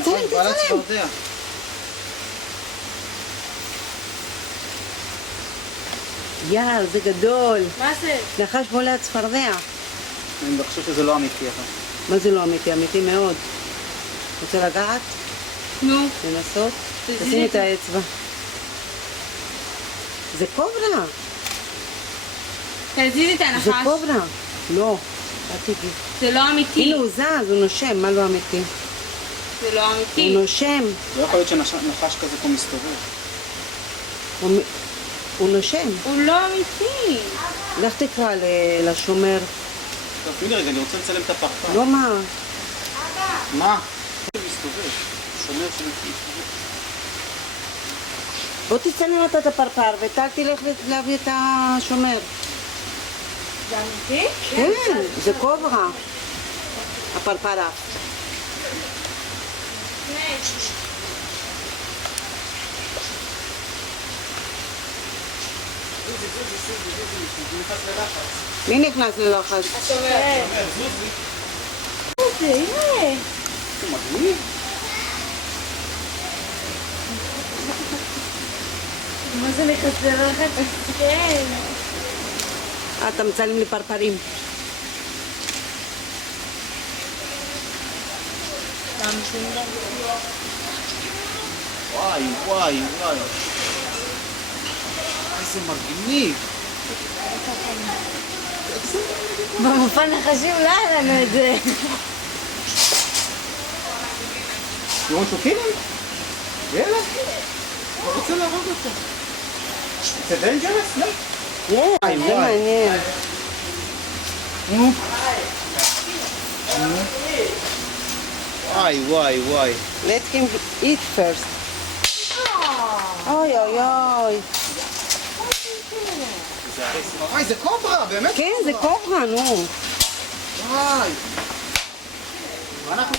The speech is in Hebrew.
תצלם. יאללה, זה גדול. מה זה? נחש בולע צפרדע. אני חושב שזה לא אמיתי, אבל... מה זה לא אמיתי? אמיתי מאוד. רוצה לגעת? נו. לנסות? תשימי את האצבע. זה קוברה. תזיזי את הנחש. זה קוברה. לא, אל תגידי. זה לא אמיתי. הנה הוא זז, הוא נושם, מה לא אמיתי? זה לא אמיתי. הוא נושם. לא יכול להיות שנחש כזה פה מסתובב. הוא נושם. הוא לא אמיתי. לך תקרא לשומר. טוב, תני לי רגע, אני רוצה לצלם את הפרפר. לא מה? מה? הוא מסתובב. שומר שמסתובב. בוא תצלם אותה את הפרפר ואתה תלך להביא את השומר. זה אמיתי? כן, זה קוברה. הפרפרה. מי נכנס ללחץ? השומר. זוזי. זה, הנה. זה מגניב. מה זה נכנס ללחץ? כן. אתה מצלם לי פרפרים. וואי, וואי, וואי. איזה מגניב. במופע נחשים לא היה לנו את זה. You want to kill him? יאללה. אני רוצה להרוג אותו. זה dangerous? לא? זה מעניין. נו. וואי, וואי, וואי. Let him eat first. אוי אוי אוי. וואי, זה קוברה, באמת? כן, זה קוברה, נו. וואי. ואנחנו